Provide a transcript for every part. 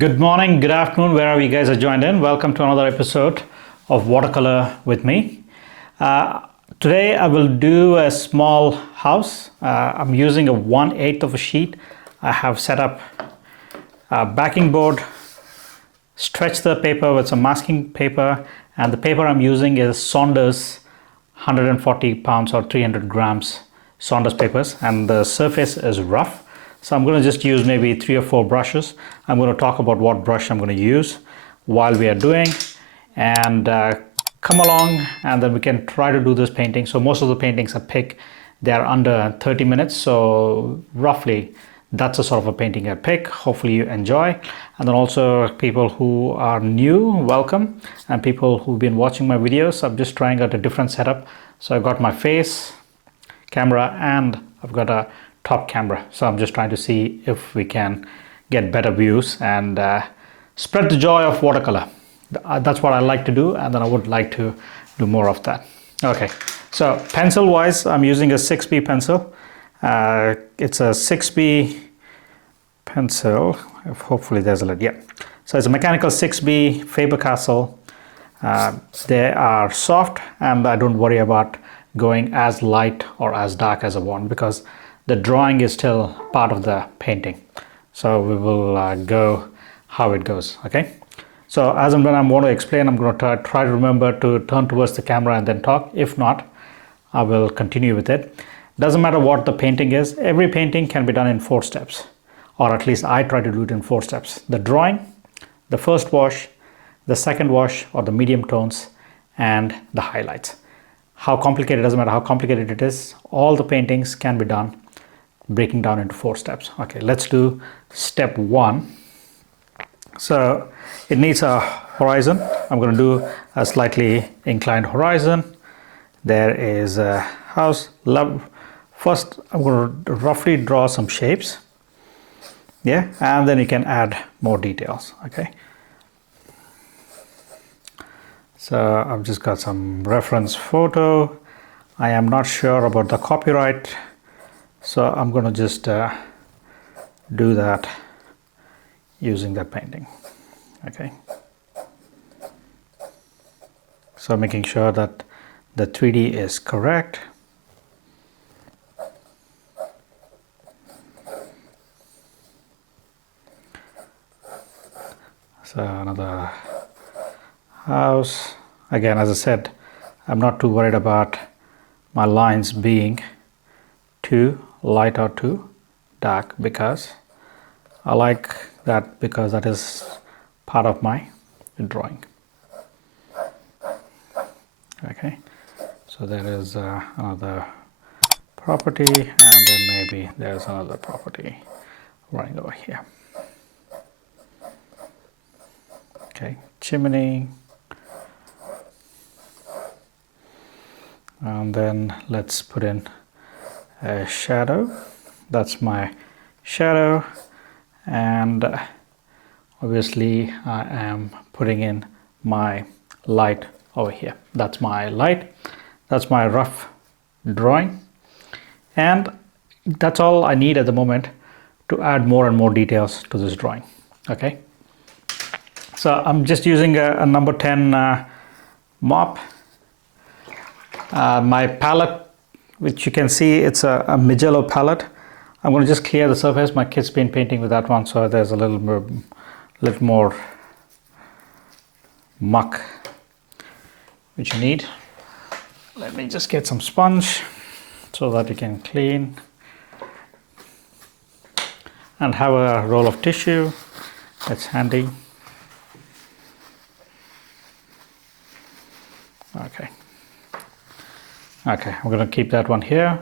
Good morning, good afternoon, wherever you guys are joined in. Welcome to another episode of Watercolor with me. Today I will do a small house. I'm using a 1/8 of a sheet. I have set up a backing board, stretched the paper with some masking paper, and the paper I'm using is Saunders 140 pounds or 300 grams Saunders papers, and the surface is rough. So I'm going to just use maybe 3 or 4 brushes. I'm going to talk about what brush I'm going to use while we are doing, and come along and then we can try to do this painting. So most of the paintings I pick, they are under 30 minutes. So roughly that's the sort of a painting I pick. Hopefully you enjoy. And then also people who are new, welcome. And people who've been watching my videos, I'm just trying out a different setup. So I've got my face camera and I've got a top camera. So I'm just trying to see if we can get better views and spread the joy of watercolor. That's what I like to do, and then I would like to do more of that. Okay, so pencil wise, I'm using a 6B pencil. It's a 6B pencil. Hopefully there's a lid. Yeah. So it's a mechanical 6B Faber-Castell. They are soft, and I don't worry about going as light or as dark as I want, because the drawing is still part of the painting. So we will go how it goes. Okay. So as and when I want to explain, I'm going to try to remember to turn towards the camera and then talk. If not, I will continue with it. Doesn't matter what the painting is. Every painting can be done in 4 steps, or at least I try to do it in 4 steps. The drawing, the first wash, the second wash or the medium tones, and the highlights. How complicated, doesn't matter how complicated it is. All the paintings can be done breaking down into 4 steps. Okay, let's do step 1. So it needs a horizon. I'm going to do a slightly inclined horizon. There is a house. First, I'm going to roughly draw some shapes. Yeah, and then you can add more details. Okay. So I've just got some reference photo. I am not sure about the copyright, so I'm going to just do that using that painting. Okay. So making sure that the 3D is correct. So another house. Again, as I said, I'm not too worried about my lines being too light or too dark, because I like that, because that is part of my drawing. Okay, so there is another property, and then maybe there's another property running over here. Okay, chimney. And then let's put in a shadow. That's my shadow, and obviously I am putting in my light over here. That's my light. That's my rough drawing, and that's all I need at the moment to add more and more details to this drawing. Okay, so I'm just using a number 10 mop. My palette, which you can see, it's a Mijello palette. I'm going to just clear the surface. My kid's been painting with that one, so there's a little more muck which you need. Let me just get some sponge so that you can clean, and have a roll of tissue. That's handy. Okay. Okay, I'm going to keep that one here.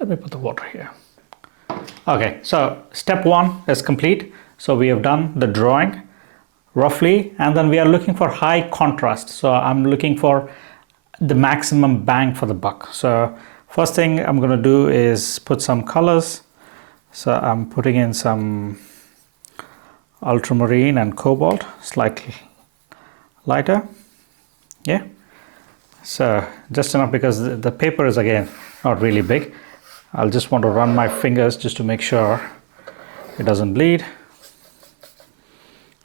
Let me put the water here. Okay, so step 1 is complete. So we have done the drawing roughly, and then we are looking for high contrast. So I'm looking for the maximum bang for the buck. So first thing I'm going to do is put some colors. So I'm putting in some ultramarine and cobalt, slightly lighter. Yeah. So just enough, because the paper is again not really big. I'll just want to run my fingers just to make sure it doesn't bleed.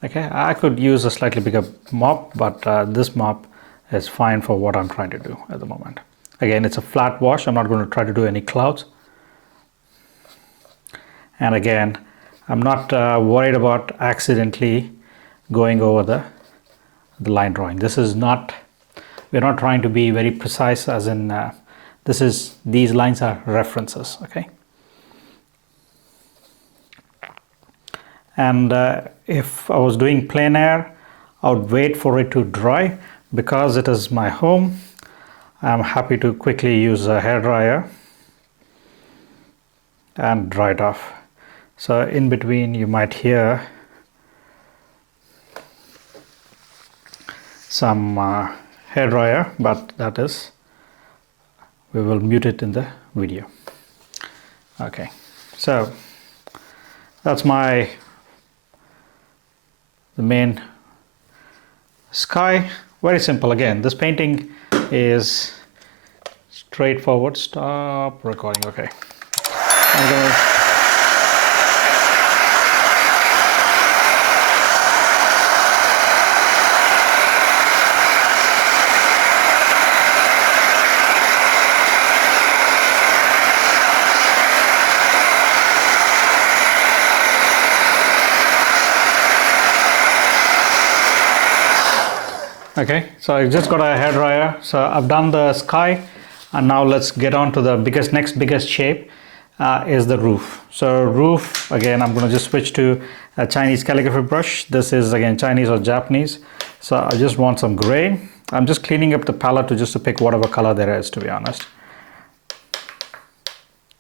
Okay, I could use a slightly bigger mop, but this mop is fine for what I'm trying to do at the moment. Again, it's a flat wash. I'm not going to try to do any clouds. And again, I'm not worried about accidentally going over the line drawing. This is not, we're not trying to be very precise, as in these lines are references, okay? And if I was doing plein air, I would wait for it to dry. Because it is my home, I'm happy to quickly use a hairdryer and dry it off. So in between you might hear some hairdryer, but that is, we will mute it in the video. Okay, so that's the main sky. Very simple. Again, this painting is straightforward. Stop recording. Okay, I'm gonna Okay, so I just got a hairdryer. So I've done the sky, and now let's get on to the next biggest shape is the roof. So roof, again, I'm going to just switch to a Chinese calligraphy brush. This is again Chinese or Japanese. So I just want some gray. I'm just cleaning up the palette to pick whatever color there is, to be honest.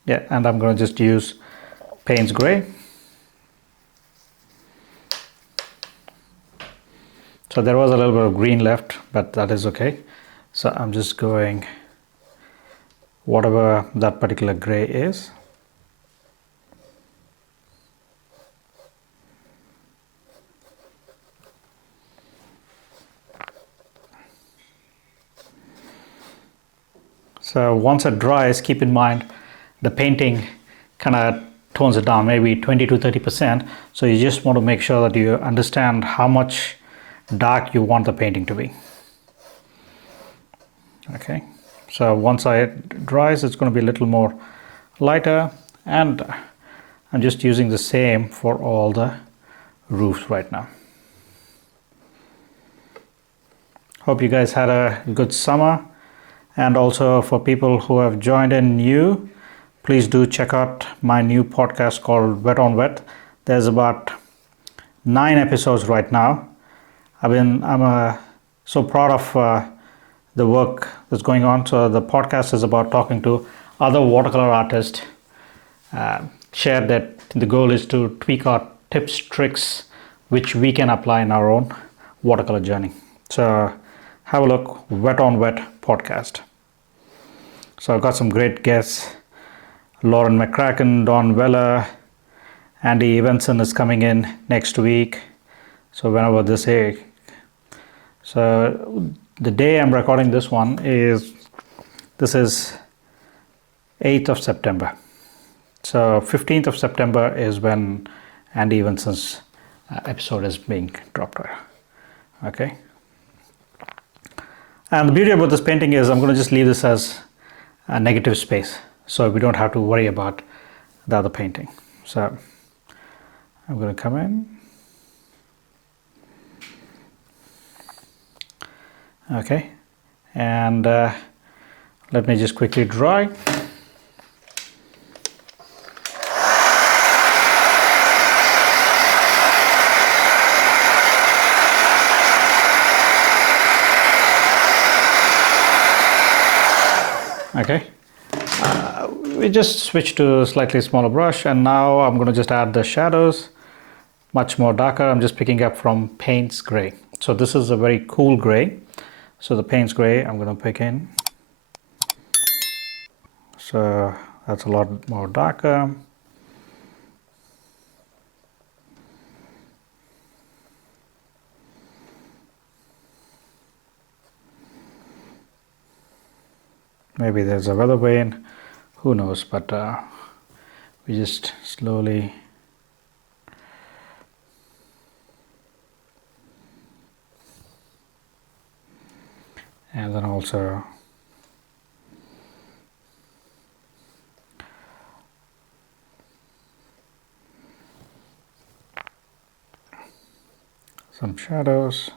Yeah, and I'm going to just use Payne's gray. So there was a little bit of green left, but that is okay. So I'm just going whatever that particular gray is. So once it dries, keep in mind the painting kind of tones it down, maybe 20 to 30%. So you just want to make sure that you understand how much dark you want the painting to be. Okay, so once it dries, it's going to be a little more lighter, and I'm just using the same for all the roofs right now. Hope you guys had a good summer, and also for people who have joined in new, please do check out my new podcast called Wet on Wet. There's about 9 episodes right now. I'm so proud of the work that's going on. So the podcast is about talking to other watercolor artists, share that the goal is to tweak our tips, tricks, which we can apply in our own watercolor journey. So have a look, Wet on Wet podcast. So I've got some great guests. Lauren McCracken, Don Weller, Andy Evenson is coming in next week. So whenever this airs. So the day I'm recording this one is 8th of September. So 15th of September is when Andy Evenson's episode is being dropped. Okay. And the beauty about this painting is I'm going to just leave this as a negative space, so we don't have to worry about the other painting. So I'm going to come in. Okay, and let me just quickly dry. Okay, we just switched to a slightly smaller brush, and now I'm going to just add the shadows, much more darker. I'm just picking up from Payne's gray. So this is a very cool gray. So the Payne's gray I'm going to pick in. So that's a lot more darker. Maybe there's a weather vane, who knows, but we just slowly and then also some shadows,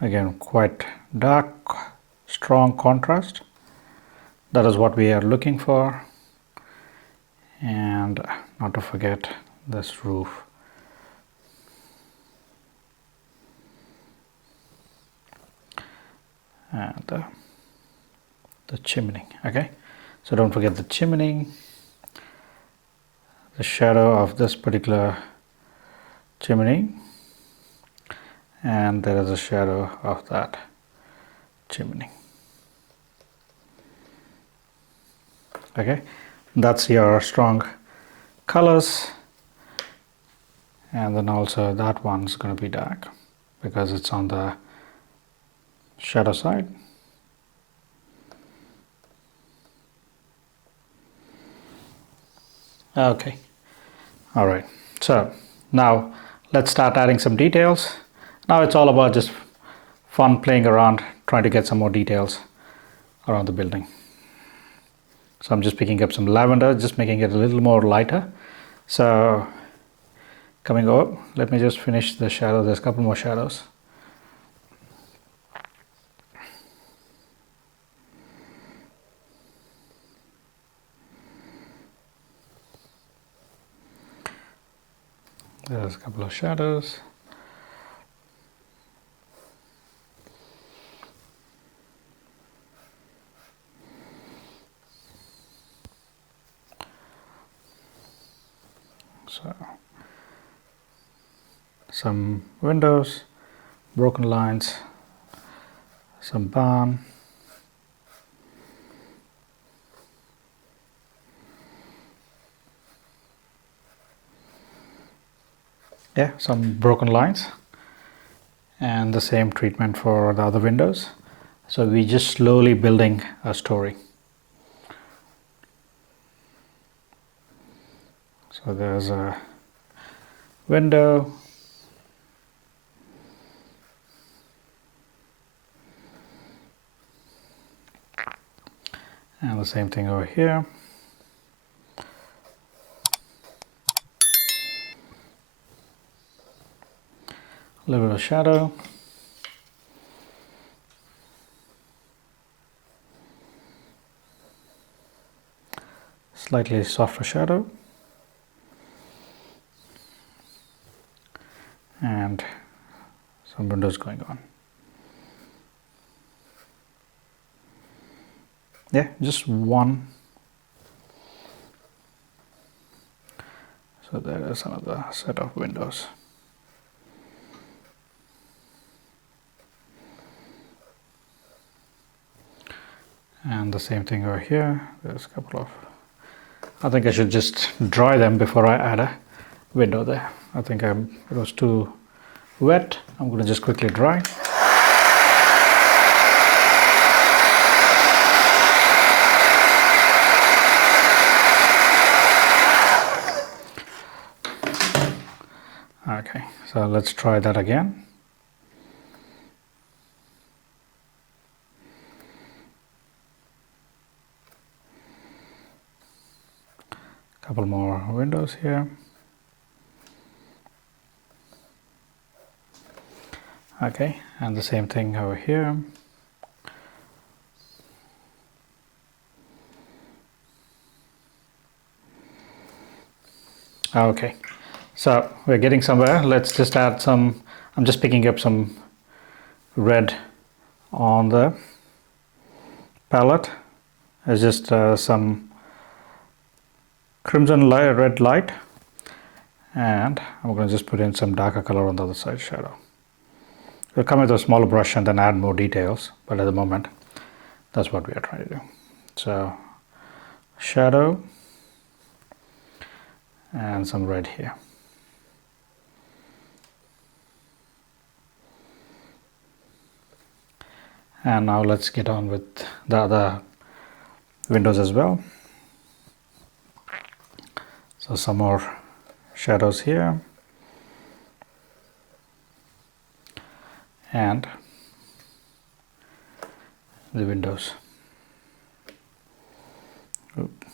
again quite dark, strong contrast. That is what we are looking for. And not to forget this roof. And the chimney. Okay, so don't forget the chimney, the shadow of this particular chimney, and there is a shadow of that chimney. Okay, that's your strong colors. And then also that one's going to be dark because it's on the shadow side. Okay, all right, so now let's start adding some details. Now it's all about just fun playing around, trying to get some more details around the building. So I'm just picking up some lavender, just making it a little more lighter. So coming over, let me just finish the shadow. There's a couple more shadows. There's a couple of shadows. So some windows, broken lines, some barn. Yeah, some broken lines, and the same treatment for the other windows. So we just slowly building a story. So there's a window, and the same thing over here. A little bit of shadow. Slightly softer shadow. And some windows going on. Yeah, just one. So there is another set of windows. And the same thing over here. There's a couple of, I think I should just dry them before I add a window there. I think it was too wet. I'm going to just quickly dry. Okay, so let's try that again. Couple more windows here. Okay, and the same thing over here. Okay, so we're getting somewhere. Let's just add some, I'm just picking up some red on the palette. It's just some crimson light, red light, and I'm going to just put in some darker color on the other side shadow. We'll come with a smaller brush and then add more details, but at the moment that's what we are trying to do. So shadow and some red here. And now let's get on with the other windows as well. So some more shadows here, and the windows. Oop.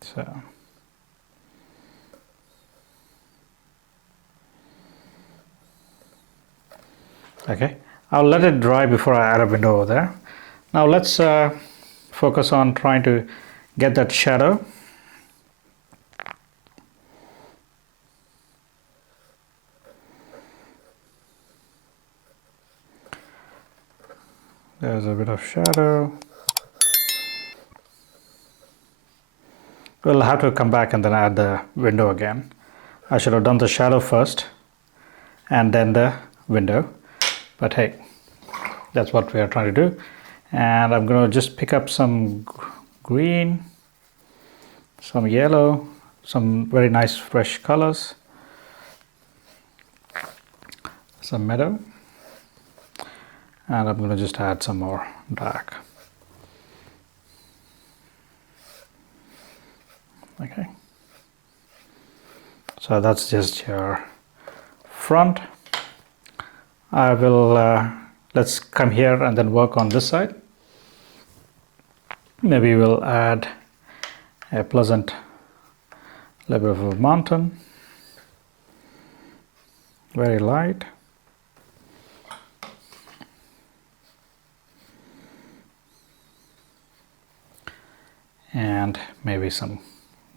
So okay, I'll let it dry before I add a window over there. Now let's focus on trying to get that shadow. There's a bit of shadow. We'll have to come back and then add the window again. I should have done the shadow first and then the window, but hey, that's what we are trying to do. And I'm going to just pick up some green, some yellow, some very nice fresh colors, some meadow, and I'm going to just add some more dark. Okay, so that's just your front. I will let's come here and then work on this side. Maybe we'll add a pleasant little bit of a mountain, very light. And maybe some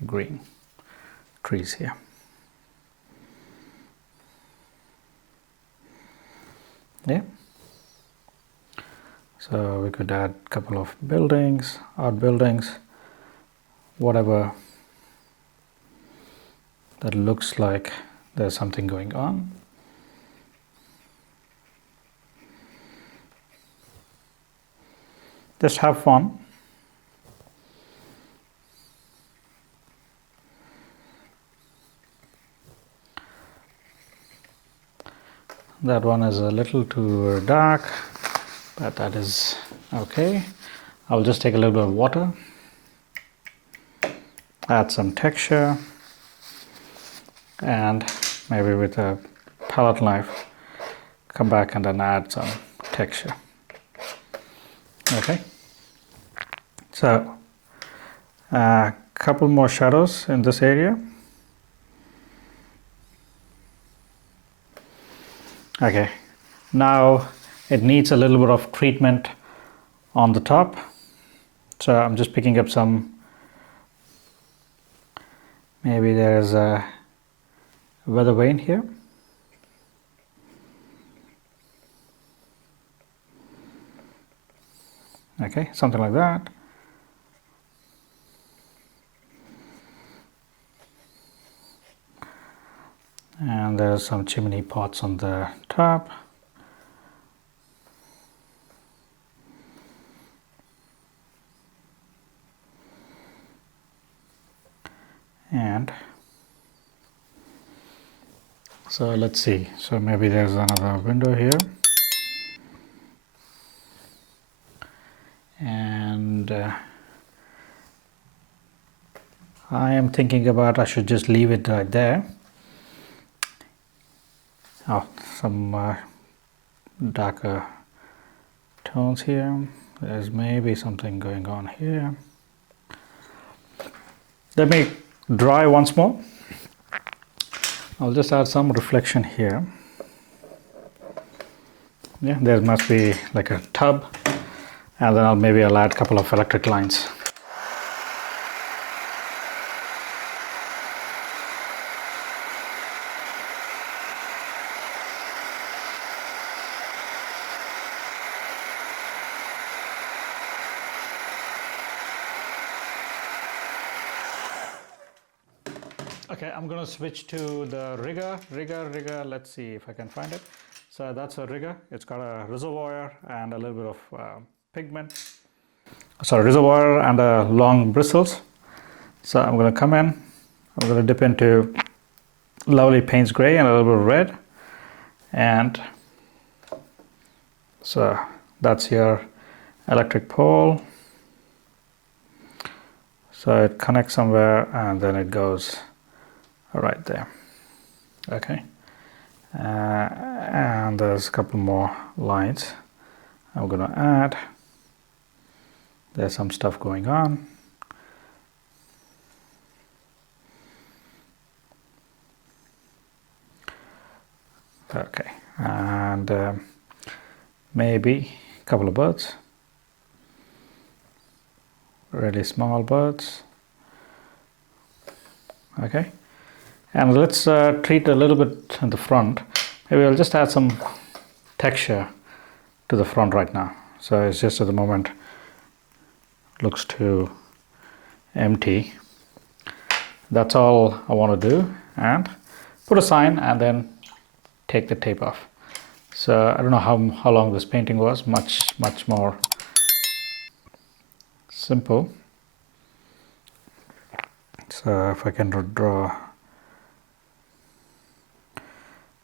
green trees here. Yeah. So we could add a couple of buildings, outbuildings, whatever that looks like there's something going on. Just have fun. That one is a little too dark, but that is okay. I'll just take a little bit of water, add some texture, and maybe with a palette knife come back and then add some texture. Okay, so a couple more shadows in this area. Okay, now it needs a little bit of treatment on the top, so I'm just picking up some, maybe there's a weather vane here. Okay, something like that. And there's some chimney pots on the top. And so let's see, so maybe there's another window here. And I am thinking about I should just leave it right there. Oh, some darker tones here. There's maybe something going on here. Let me dry once more. I'll just add some reflection here. Yeah, there must be like a tub, and then I'll add a couple of electric lines. Okay, I'm going to switch to the rigger. Let's see if I can find it. So that's a rigger. It's got a reservoir and a little bit of pigment. Sorry, reservoir and long bristles. So I'm going to come in. I'm going to dip into lovely Payne's gray and a little bit of red. And so that's your electric pole. So it connects somewhere and then it goes right there. Okay. And there's a couple more lines I'm going to add. There's some stuff going on. Okay, and maybe a couple of birds, really small birds. Okay, and let's treat a little bit in the front. Maybe I'll just add some texture to the front right now. So it's just at the moment looks too empty. That's all I want to do, and put a sign and then take the tape off. So I don't know how long this painting was, much more simple. So if I can draw,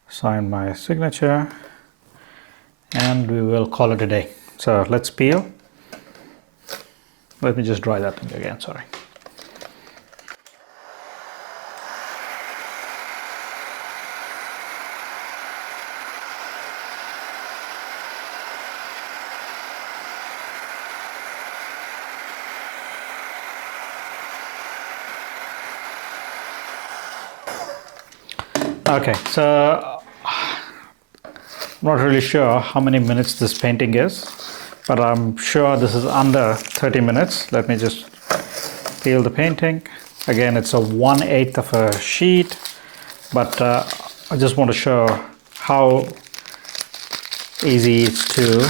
sign my signature, and we will call it a day. So let's peel. Let me just dry that thing again, sorry. Okay, so I'm not really sure how many minutes this painting is, but I'm sure this is under 30 minutes. Let me just peel the painting. Again, it's a 1/8 of a sheet, but I just want to show how easy it's to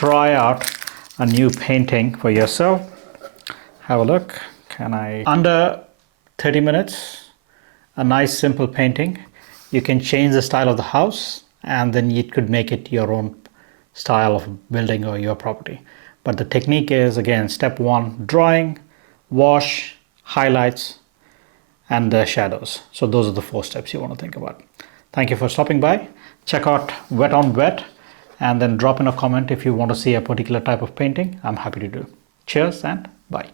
try out a new painting for yourself. Have a look. Under 30 minutes, a nice simple painting. You can change the style of the house and then you could make it your own style of building or your property. But the technique is, again, step 1, drawing, wash, highlights, and the shadows. So those are the 4 steps you want to think about. Thank you for stopping by. Check out Wet on Wet and then drop in a comment if you want to see a particular type of painting. I'm happy to do. Cheers and bye.